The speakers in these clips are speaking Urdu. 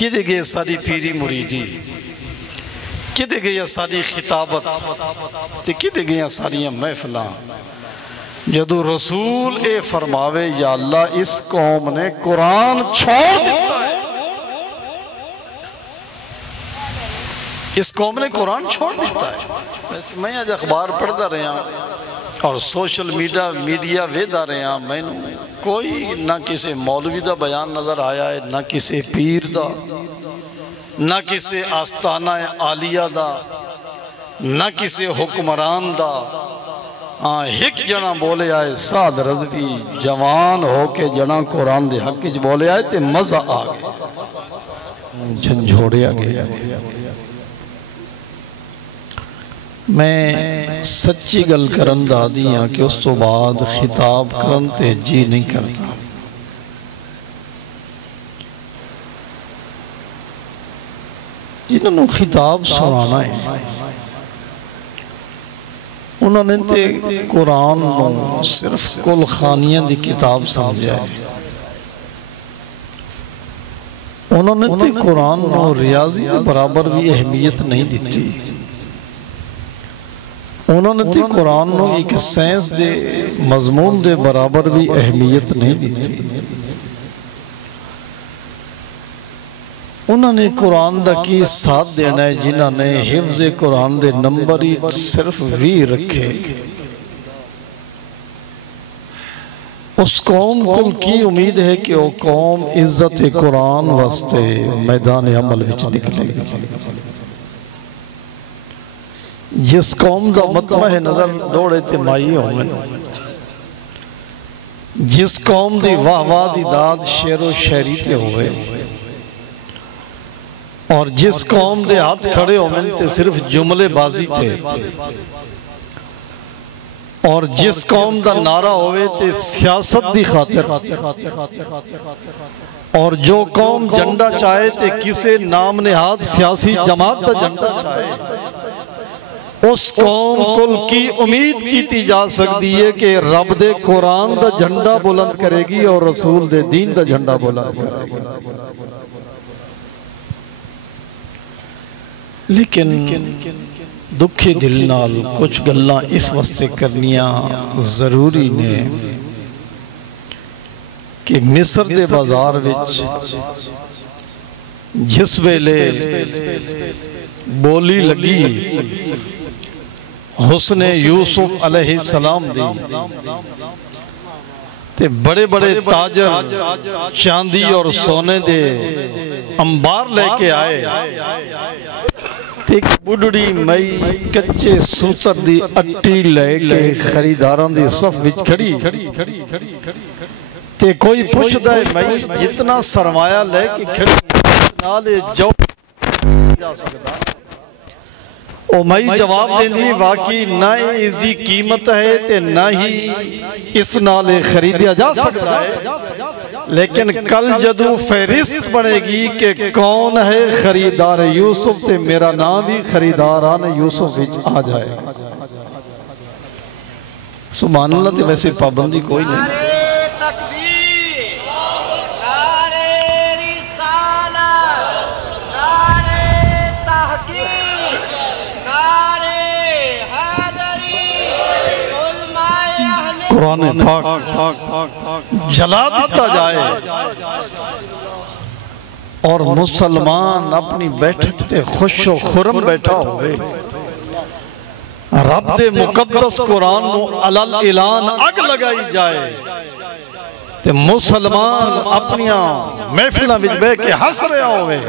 کدے گئے ساری پیری مریدی، کدے گئے ساری خطابت، تے کدے گئے ساری محفلاں، جدو رسول اے فرماوے یا اللہ اس قوم نے قرآن چھوڑ دیتا ہے، اس قوم نے قرآن چھوڑ دیتا ہے۔ میں آج اخبار پڑھتا رہا اور سوشل میڈیا ویدہ رہا، میں کوئی نہ کسی مولوی دا بیان نظر آیا ہے، نہ کسی پیر دا، نہ کسی آستانہ عالیہ دا، نہ کسی حکمران دا۔ ایک جنا بولے آئے سعد رضوی جوان ہو کے جنا قرآن دے حق کچھ بولے آئے تے مزہ آگئے، جھنجھوڑے آگئے۔ میں سچی گل کرن دا دیاں کہ اس تو بعد خطاب کرن تے جی نہیں کرتا۔ جنہوں نے خطاب سنانا ہے انہوں نے تے قرآن نو صرف کل خانیاں دی کتاب سمجھا ہے، انہوں نے تے قرآن نو ریاضی کے برابر بھی اہمیت نہیں دیتی، انہوں نے تے قرآن نو ایک سائنس دے مضمون دے برابر بھی اہمیت نہیں دیتی، انہوں نے قرآن دا کی ساتھ دینا ہے جنہوں نے حفظ قرآن دے نمبر ہی صرف 20 رکھے۔ اس قوم کل کی امید ہے کہ وہ قوم عزت قرآن واسطے میدان عمل وچ نکلے گی۔ جس قوم دا مطمع نظر دوڑے تمائی ہوں، جس قوم دی واہ واہ دی داد شعر و شاعری تے ہوئے، اور جس قوم دے ہاتھ کھڑے ہوئے تے صرف جملے بازی تھے، اور جس قوم دا نعرہ ہوئے تے سیاست دی خاطر، اور جو قوم جھنڈا چاہے تے کسے نام نہاد سیاسی جماعت دا جھنڈا چاہے، اس قوم کل کی امید کیتی جا سکتی ہے کہ رب دے قرآن دا جھنڈا بلند کرے گی اور رسول دے دین دا جھنڈا بلند کرے گی۔ لیکن دکھی دل نال کچھ گلاں اس واسطے کرنیاں ضروری نے کہ مصر دے بازار وچ جس ویلے بولی لگی حسن یوسف علیہ السلام دی تے بڑے بڑے تاجر چاندی اور سونے دے انبار لے کے آئے، ایک بڑھڑی مئی کچے سوتر دی اٹی لے کے خریداران دی صف وچ کھڑی، تے کوئی پوچھتا ہے مئی جتنا سرمایہ لے کے کھڑی نالے جو جا سکتا، او مئی جواب دیں دی واقعی نہ اس دی قیمت ہے تے نہ ہی اس نالے خریدیا جا سکتا ہے، لیکن کل جدو فہرست بنے گی کہ کون ہے خریدار یوسف تے میرا نام بھی خریداران یوسف وچ آ جائے۔ سبحان اللہ تے ویسے پابندی کوئی نہیں۔ قرآن پاک جلا دیتا جائے اور مسلمان اپنی بیٹھک تے خوش و خرم بیٹھا ہوئے، رب دے مقدس قرآن نو علل اعلان اگ لگائی جائے تے مسلمان اپنیاں محفلہ وچ بے کے ہس رہا ہوئے،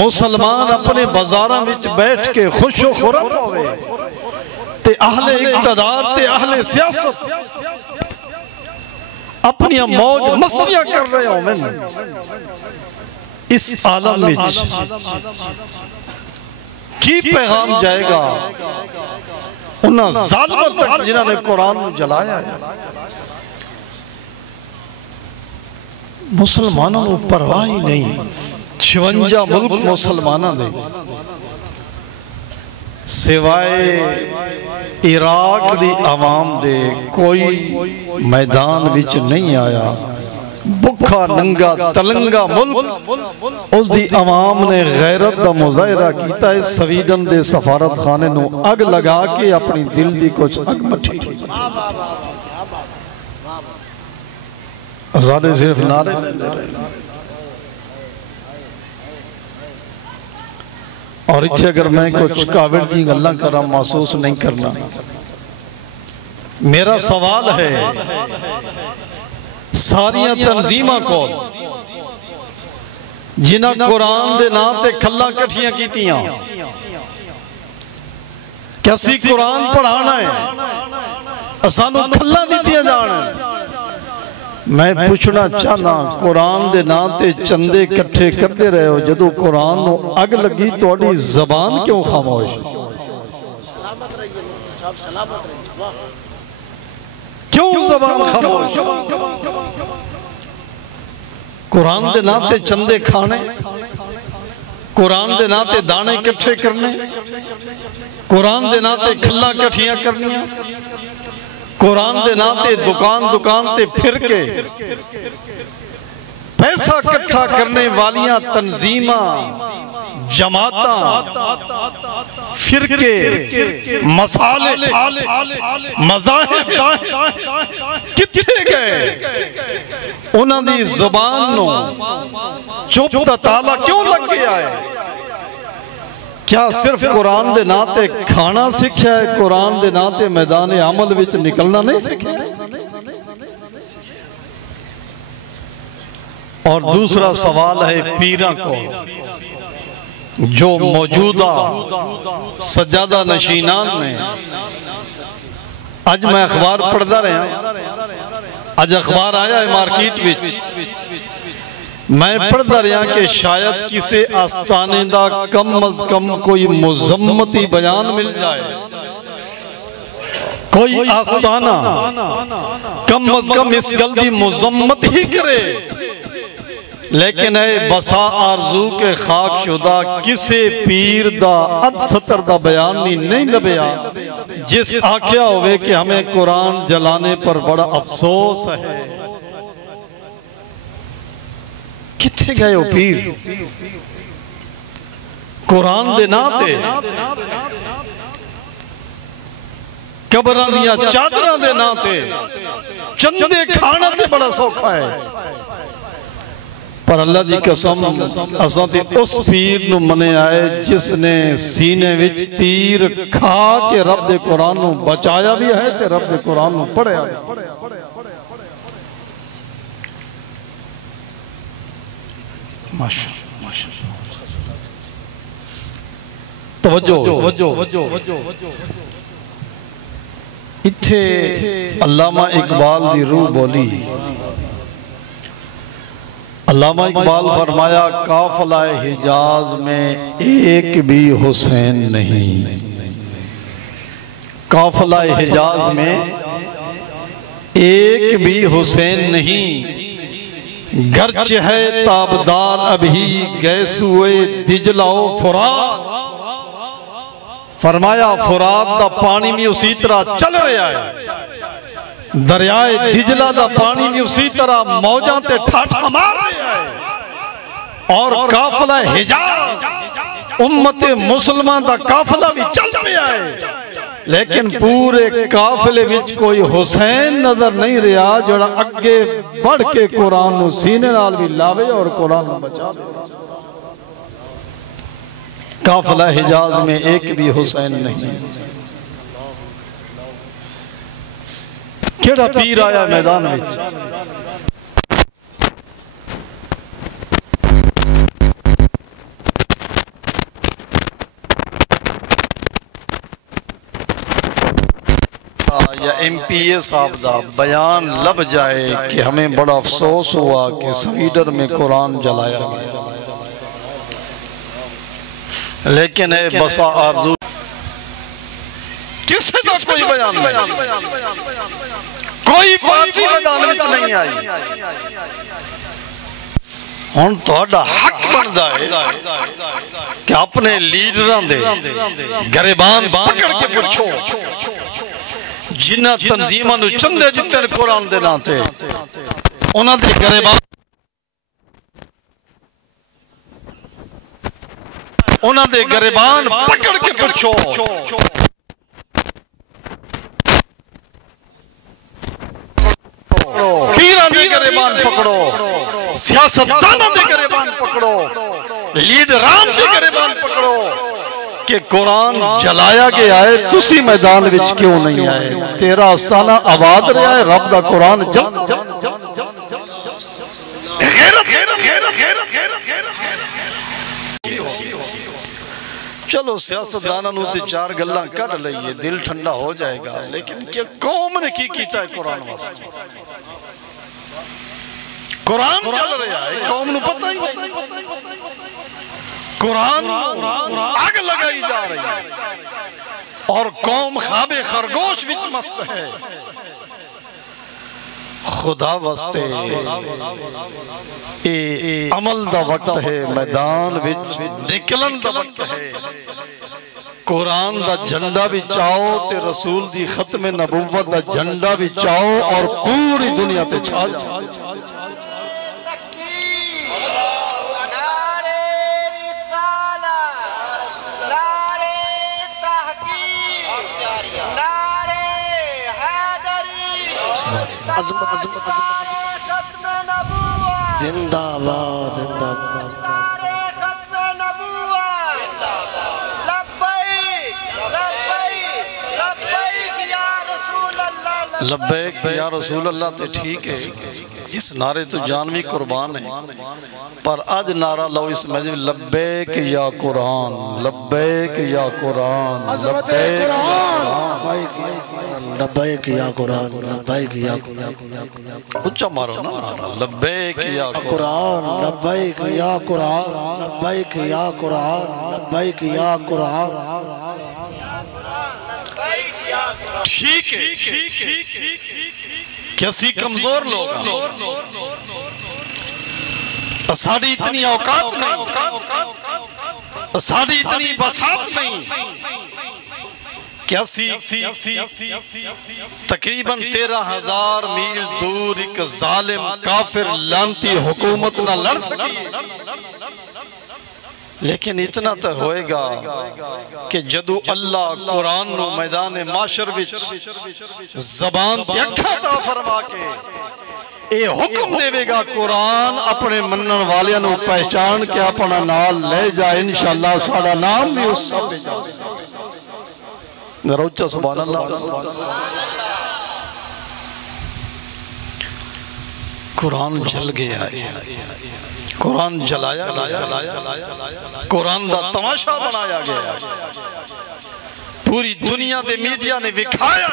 مسلمان اپنے بازاراں وچ بیٹھ کے خوش و خرم ہوئے، تے اہل اقتدار تے اہل سیاست اپنی موج مستیاں کر رہے ہوں میں اس عالم میں کی پیغام جائے گا انہاں ظالموں تک جنہوں نے قرآن جلایا ہے۔ مسلمانوں کو پرواہ ہی نہیں، 56 ملک مسلمانوں نے سوائے عراق دی عوام دے کوئی میدان وچ نہیں آیا بکھا ننگا تلنگا ملک اس دی عوام نے غیرت دا مظاہرہ کیتا ہے سویڈن دے سفارت خانے نو اگ لگا کے اپنی دل دی کچھ اگ مٹھی آزادے صرف نعرے دے رہے اور اچھے اگر میں کچھ کاوڑ کی اللہ کرا محسوس نہیں کرنا میرا سوال ہے ساریاں تنظیمہ کو جنہ قرآن دے نا تے کھلا کٹھیاں کیتیاں کیسی قرآن پڑھانا ہے اسانو کھلا دیتیاں جانا ہے میں پوچھنا چاہنا قرآن دے نا تے چندے کٹھے کرتے رہے ہو جدو قرآن نو اگ لگی توڑی زبان کیوں خاموش کیوں زبان خاموش قرآن دے نا تے چندے کھانے قرآن دے نا تے دانے کٹھے کرنے قرآن دے نا تے کھلا کٹھیاں کرنیاں قرآن دے نا تے دکان تے پھر کے پیسہ کٹھا کرنے والیاں تنظیمہ جماعتاں فرقے مسالے مذاہب کتنے گئے انہاں دی زبان نو چپ تا تالا کیوں لگ گیا ہے کیا صرف قرآن دے ناتے کھانا سکھیا ہے قرآن دے ناتے میدان عمل وچ نکلنا نہیں سکھیا اور دوسرا سوال ہے پیران کو جو موجودہ سجادہ نشینان میں آج میں اخبار پڑھتا رہا آج اخبار آیا ہے مارکیٹ وچ میں پڑھتا رہا کہ شاید کسی آستانے دا کم از کم کوئی مذمتی بیان مل جائے کوئی آستانہ کم از کم اس گل دی مذمت ہی کرے لیکن اے بسا آرزو کے خاک شدہ کسے پیر دا اد ستر دا بیان نہیں لبیا جس آکھیا ہوئے کہ ہمیں قرآن جلانے پر بڑا افسوس ہے کتھے گئے ہو پیر قرآن دے ناتے قبران دیا چادران دے ناتے چندے کھانا تے بڑا سوکھا ہے پر اللہ دی قسم اساں اس پیر نو منے آئے جس نے سینے وچ تیر کھا کے رب دے قرآن نو بچایا بھی ہے تے رب دے قرآن نو پڑھے آئے توجہ اتھے علامہ اقبال دی روح بولی علامہ اقبال فرمایا قافلہ حجاز میں ایک بھی حسین نہیں قافلہ حجاز میں ایک بھی حسین نہیں گرچ ہے تابدار ابھی گیسوئے دجلہ و فرات فرمایا فرات دا پانی میں اسی طرح چل رہا ہے دریائے دجلہ دا پانی میں اسی طرح موجاں تے ٹھاٹھا مار رہا ہے اور قافلہ حجاز امت مسلمان دا قافلہ بھی چل رہا ہے لیکن پورے قافلے وچ کوئی حسین نظر نہیں رہا جوڑا اگے بڑھ کے قرآن نو سینے نال بھی لاوے اور قرآن نو بچا دے قافلہ حجاز میں ایک بھی حسین نہیں کیڑا پیر آیا میدان وچ یا ایم پی اے صاحب دا بیان لب جائے کہ ہمیں بڑا افسوس ہوا کہ سویڈن میں قرآن جلایا گیا لیکن اے بسا آرزو کسے دا کوئی بیان نہیں کوئی پارٹی میدان وچ نہیں آئی ہن تہاڈا حق بندا ہے کہ اپنے لیڈراں دے گریبان پکڑ کے پوچھو جنہ تنظیمہ نو چندے جتنے قرآن دے ناتے انہاں دے گریبان انہاں دے گریبان پکڑ کے پوچھو پیراں دے گریبان پکڑو سیاستداناں دے گریبان پکڑو لیڈران دے گریبان پکڑو کہ قرآن جلایا گیا ہے تسی میدان وچ کیوں نہیں آئے تیرا آستانہ آباد رہا ہے رب دا قرآن چلو سیاستدانہ نو تے چار گلاں کر لئیے دل ٹھنڈا ہو جائے گا لیکن کیا قوم نے کی کیتا ہے قرآن واسطے قرآن چل رہا ہے قوم نو پتہ ہی قرآن آگ لگائی جا رہی ہے اور قوم خواب خرگوش وچ مست ہے خدا واسطے عمل دا وقت ہے میدان وچ نکلن دا وقت ہے قرآن دا جھنڈا بھی چاہو تے رسول دی ختم نبوت دا جھنڈا بھی چاہو اور پوری دنیا تے چھا جاؤ زندہ باد زندہ لبیک یا رسول اللہ تے ٹھیک ہے اس نعرے تو جانوی قربان ہے پر آج نعرہ لو اس مجھے لبیک یا قرآن لبیک یا قرآن عظمت قرآن لبیک یا قرآن لبیک یا قرآن اچھا مارو نا نعرہ لبیک یا قرآن لبیک یا قرآن لبیک یا قرآن لبیک یا قرآن ٹھیک ہے کیسی کمزور لوگ اساڑی اتنی اوقات نہیں اساڑی اتنی بساط نہیں کیسی تقریباً 13,000 میل دور ایک ظالم کافر لانتی حکومت نہ لڑ سکی لیکن اتنا تو ہوئے گا کہ جدو اللہ قرآن نو میدان معاشر وچ زبان تے اکھا تا فرما کے اے حکم دے گا قرآن اپنے منن والیاں نو پہچان کے اپنا نال لے جائے انشاءاللہ ساڑا نام بھی اس سب دے جائے نروچہ سبحان اللہ قرآن جل گیا ہے قرآن جلایا قرآن دا تماشا بنایا گیا پوری دنیا دے میڈیا نے وکھایا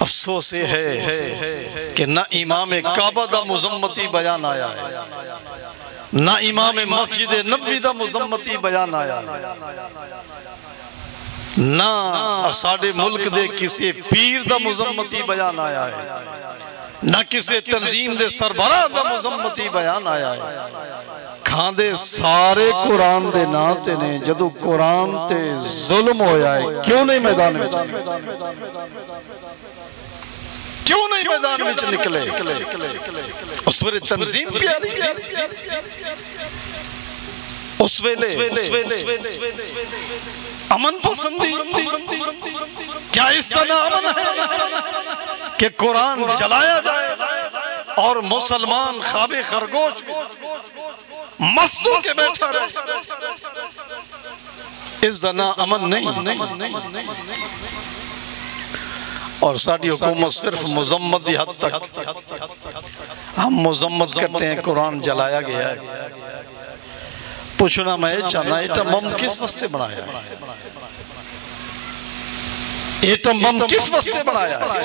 افسوس یہ ہے کہ نہ امام کعبہ دا مذمتی بیان آیا ہے نہ امام مسجد نبوی دا مذمتی بیان آیا ہے نہ ساڑے ملک دے کسی پیر دا مذمتی بیان آیا ہے نہ کسی تنظیم دے سربراہ دا مذمتی بیان آیا ہے کھان دے سارے قرآن دے ناتے نے جدو قرآن تے ظلم ہویا ہے کیوں نہیں میدان میں کیوں نہیں میدان میں نکلے اس ویلے تنظیم پیاری اس ویلے امن پسندی کیا اس طرح امن ہے کہ قرآن جلایا جائے اور مسلمان خواب خرگوش مستوں کے بیٹھا رہے اس طرح امن نہیں اور ساری حکومت صرف مذمت دی حد تک ہم مذمت کرتے ہیں قرآن جلایا گیا ہے پوچھنا میں چاہنا ایٹم بم کس واسطے بنایا ہے ایٹم بم کس واسطے بنایا ہے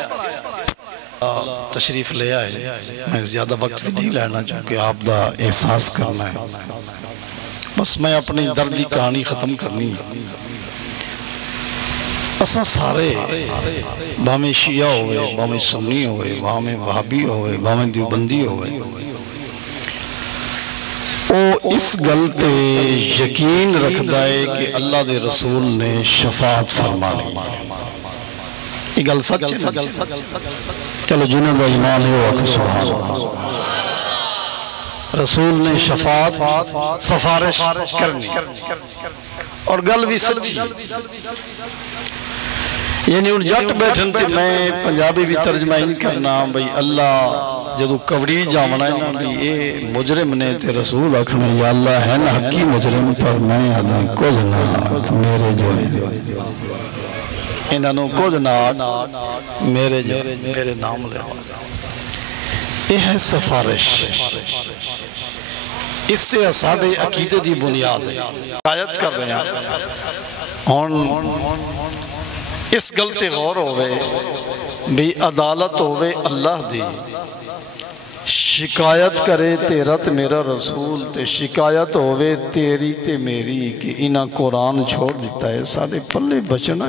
تشریف لے آئے میں زیادہ وقت بھی نہیں لینا چونکہ آپ دا احساس کرنا ہے بس میں اپنی دردی کہانی ختم کرنی اساں سارے باہمیں شیعہ ہوئے باہمیں سنی ہوئے باہمیں وہابی ہوئے باہمیں دیوبندی ہوئے او اس گلتے یقین رکھ دائے کہ اللہ دے رسول نے شفاعت فرمانی یہ گل سچ ہے نا؟ چلو جنہوں کا ایمان ہو کہ سبحان اللہ، رسول نے شفاعت سفارش کرنی اور گل بھی سچی، یعنی ان جٹ بیٹھن تے میں پنجابی بھی ترجمہ ہی نہیں کرنا بھئی اللہ جدو کوڑی جامنا ہے نا بھی یہ مجرم نے تے رسول آکھنا یا اللہ ہے نا حقی مجرم پر میں آدھا کچھ نہ میرے جو ہے انہوں کچھ نہ میرے جو میرے نام لے یہ ہے سفارش، اس سے ساڑھے عقیدے دی بنیاد ہے آیت کر رہے ہیں اور اس غلطی غور ہوئے بھی عدالت ہوئے اللہ دی، شکایت کرے تیرا تے میرا رسول تے شکایت ہوئے تیری تے میری کہ انہاں قرآن چھوڑ دیتا ہے ساڑھے پلے بچنا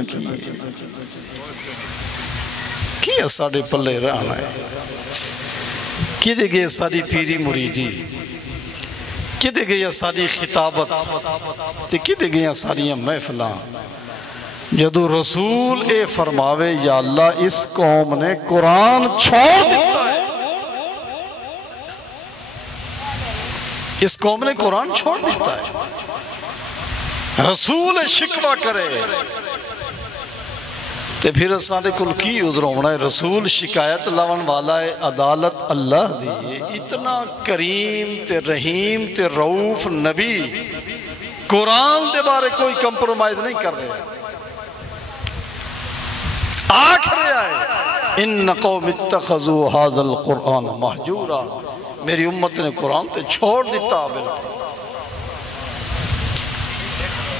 کیا ساڑھے پلے رہنا ہے کی دے گئے ساڑھی پیری مریدی کی دے گئے ساڑھی خطابت تے کی دے گئے ساڑھی محفلان جدو رسول اے فرماوے یا اللہ اس قوم نے قرآن چھوڑ دیتا ہے، اس قوم نے قرآن چھوڑ دیتا ہے، رسول شکوہ کرے تے پھر ساڑھے کل کی عذر ہونا ہے، رسول شکایت لاون والا ہے، عدالت اللہ دیئے، اتنا کریم تے رحیم تے رعوف نبی قرآن دے بارے کوئی کمپرومائز نہیں کر رہے آخر آئے ان قوم اتخذوا هذا القرآن محجورا، میری امت نے قرآن تے چھوڑ دیتا بالکل۔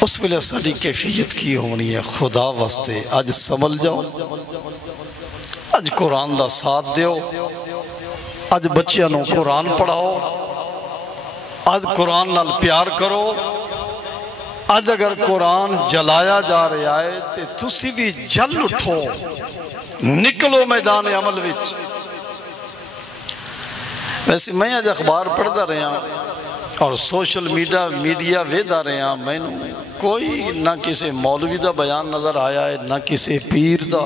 اس ویلے ساری کیفیت کی ہونی ہے خدا واسطے آج سمجھ جاؤ، آج قرآن دا ساتھ دیو، آج بچیاں نو قرآن پڑھاؤ، آج قرآن نال پیار کرو، آج اگر قرآن جلایا جا رہا ہے تے تسی بھی جل اٹھو، نکلو میدان عمل وچ۔ ویسے میں آج اخبار پڑھتا رہا اور سوشل میڈیا ویدہ رہا، میں کوئی نہ کسی مولوی دا بیان نظر آیا ہے، نہ کسی پیر دا،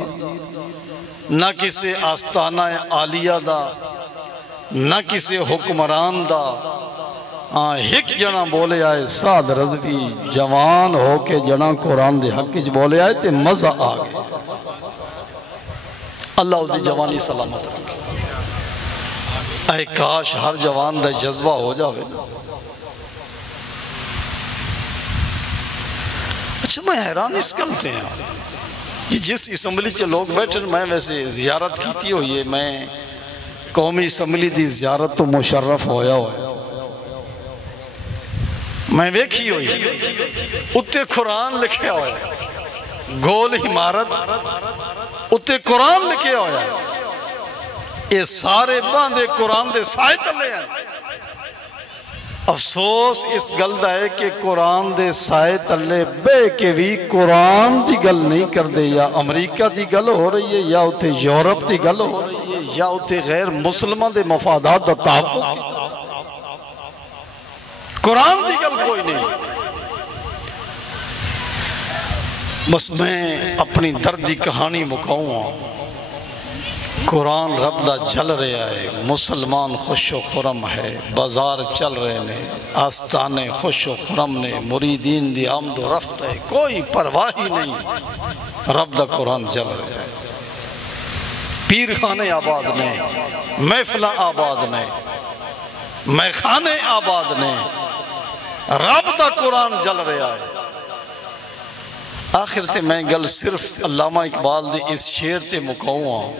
نہ کسی آستانہ عالیہ دا، نہ کسی حکمران دا، ایک جنا بولے آئے سعد رضوی جوان ہو کے جنا قرآن دے حق کی بولے آئے تے مزہ آگئے، اللہ اس دی جوانی سلامت رکھے۔ اے کاش ہر جوان دا جذبہ ہو جاوے۔ اچھا میں حیران اس کرتے ہیں یہ جس اسمبلی کے لوگ بیٹھے، میں ویسے زیارت کیتی ہوئی ہے، میں قومی اسمبلی دی زیارت تو مشرف ہویا ہوئے، میں ویکھی ہوئی اتے قرآن لکھے ہوئے، گول عمارت اتے قرآن لکھے ہوئے، یہ سارے باندھے قرآن دے سائے تلے ہیں۔ افسوس اس گل دا ہے کہ قرآن دے سائے تلے بے کے بھی قرآن دی گل نہیں کر دے، یا امریکہ دی گل ہو رہی ہے، یا اتے یورپ دی گل ہو رہی ہے، یا اتے غیر مسلمان دے مفادات دا تحفظ کی قرآن دی گل کوئی نہیں۔ بس میں اپنی دردی کہانی مکاؤں، قرآن رب دا جل رہا ہے، مسلمان خوش و خرم ہے، بازار چل رہے نے، آستانے خوش و خرم نے، مریدین دی آمد و رفت ہے، کوئی پرواہی نہیں، رب دا قرآن جل رہا ہے، پیر خانے آباد نے، محفلہ آباد نے، میخانے آباد نے، رب دا قرآن جل رہا ہے۔ آخر تے میں گل صرف علامہ اقبال دی اس شعر تے مکاؤں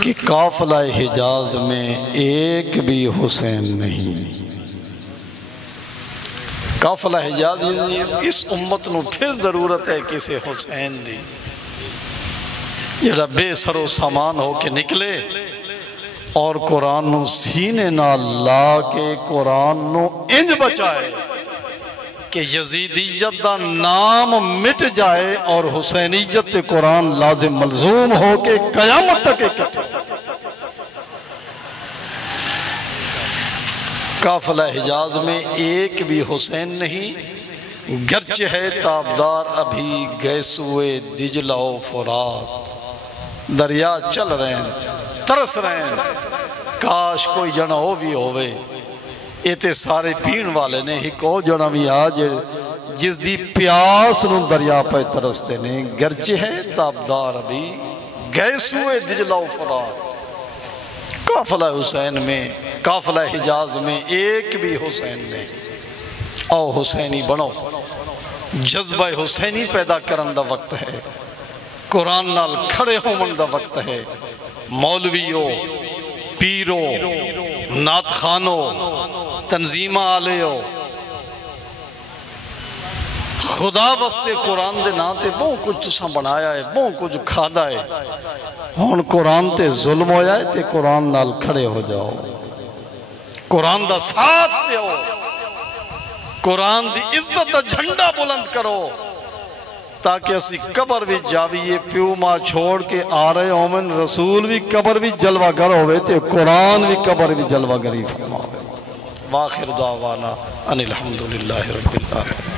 کہ قافلہ حجاز میں ایک بھی حسین نہیں۔ قافلہ حجاز اس امت نو پھر ضرورت ہے کسی حسین دی، جڑا بے سر و سامان ہو کے نکلے اور قرآن نو سینے نہ لا کے قرآن نو انج بچائے کہ یزیدیت دا نام مٹ جائے اور حسینیت قرآن لازم ملزوم ہو کے قیامت تک اکٹھے۔ قافلہ حجاز میں ایک بھی حسین نہیں، گرچہ ہے تابدار ابھی گیسوئے دجلہ و فرات، دریا چل رہے ہیں ترس رہے ہیں کاش کوئی جنا ہو بھی ہوئے، ایتے سارے پین والے نے ایک او جنا بھی آج جس دی پیاس نو دریا پہ ترستے نے، گرچہ ہے تابدار ابھی گیسوئے دجلہ و فرات۔ قافلہ حسین میں، قافلہ حجاز میں ایک بھی حسین نے، او حسینی بنو، جذبہ حسینی پیدا کرن دا وقت ہے، قرآن نال کھڑے ہومن دا وقت ہے، مولویو، پیرو، نعت خانو، تنظیمہ آلیو، خدا واسطے قرآن دے ناتے بہت کچھ تساں بنایا ہے، بہت کچھ کھادا ہے، ہون قرآن تے ظلم ہو جائے تے قرآن نال کھڑے ہو جاؤ، قرآن دا ساتھ دیو، قرآن دی عزت دا جھنڈا بلند کرو، تاکہ اسی قبر بھی جاویے پیو ماں چھوڑ کے آ رہے ہومن، رسول بھی قبر بھی جلوہ گر ہوئے تے قرآن بھی قبر بھی جلوہ گری فرماوے۔ وآخر دعوانا ان الحمدللہ رب العالمین۔